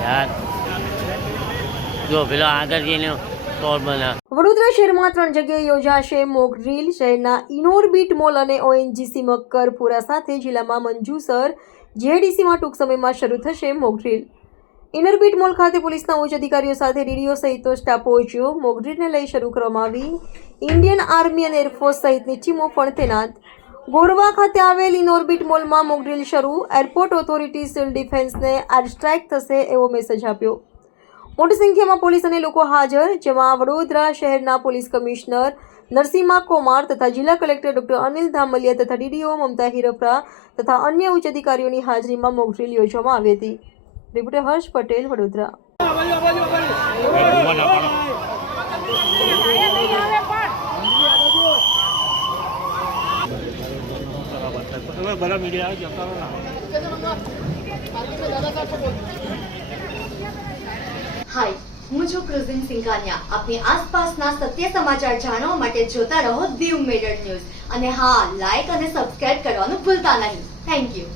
યાર જો પેલો આગળ જઈને સ્ટોર બના. વડોદરા શહેરમાં 3 જગ્યાએ યોજાશે મોક ડ્રીલ. શહેરના ઇનોરબિટ મોલ અને ઓએનજીસી મક્કરપુરા સાથે જિલ્લામાં મંજૂસર જીઆઈડીસીમાં ટૂંક સમયમાં શરૂ થશે મોક ડ્રીલ. ઇનોરબિટ મોલ ખાતે પોલીસના ઉચ્ચ અધિકારીઓ સાથે ડીડીઓ સહિતનો સ્ટાફ પહોંચ્યો. મોક ડ્રીલને લઈ શરૂ કરવામાં આવી. ઇન્ડિયન આર્મી અને એરફોર્સ સહિતની ટીમો પણ તૈનાત. ગોરવા ખાતે આવેલ ઇનોરબિટ મોલમાં મોક ડ્રીલ શરૂ. એરપોર્ટ ઓથોરિટી સિવિલ ડિફેન્સને એર સ્ટ્રાઇક થશે એવો મેસેજ આપ્યો. મોટી સંખ્યામાં પોલીસ અને લોકો હાજર, જેમાં વડોદરા શહેરના પોલીસ કમિશનર નરસિંહા કુમાર તથા જિલ્લા કલેક્ટર ડોક્ટર અનિલ ધામલિયા તથા ડીડીઓ મમતા હિરપરા તથા અન્ય ઉચ્ચ અધિકારીઓની હાજરીમાં મોક ડ્રીલ યોજવામાં આવી હતી. રિપોર્ટર હર્ષ પટેલ, વડોદરા. હાય, હું છું ક્રુઝિન સિંઘાનિયા. આપની આસપાસના સત્ય સમાચાર જાણવા માટે જોતા રહો દીવ મિરર ન્યૂઝ. અને હા, લાઈક અને સબસ્ક્રાઇબ કરવાનું ભૂલતા નહીં. Thank you.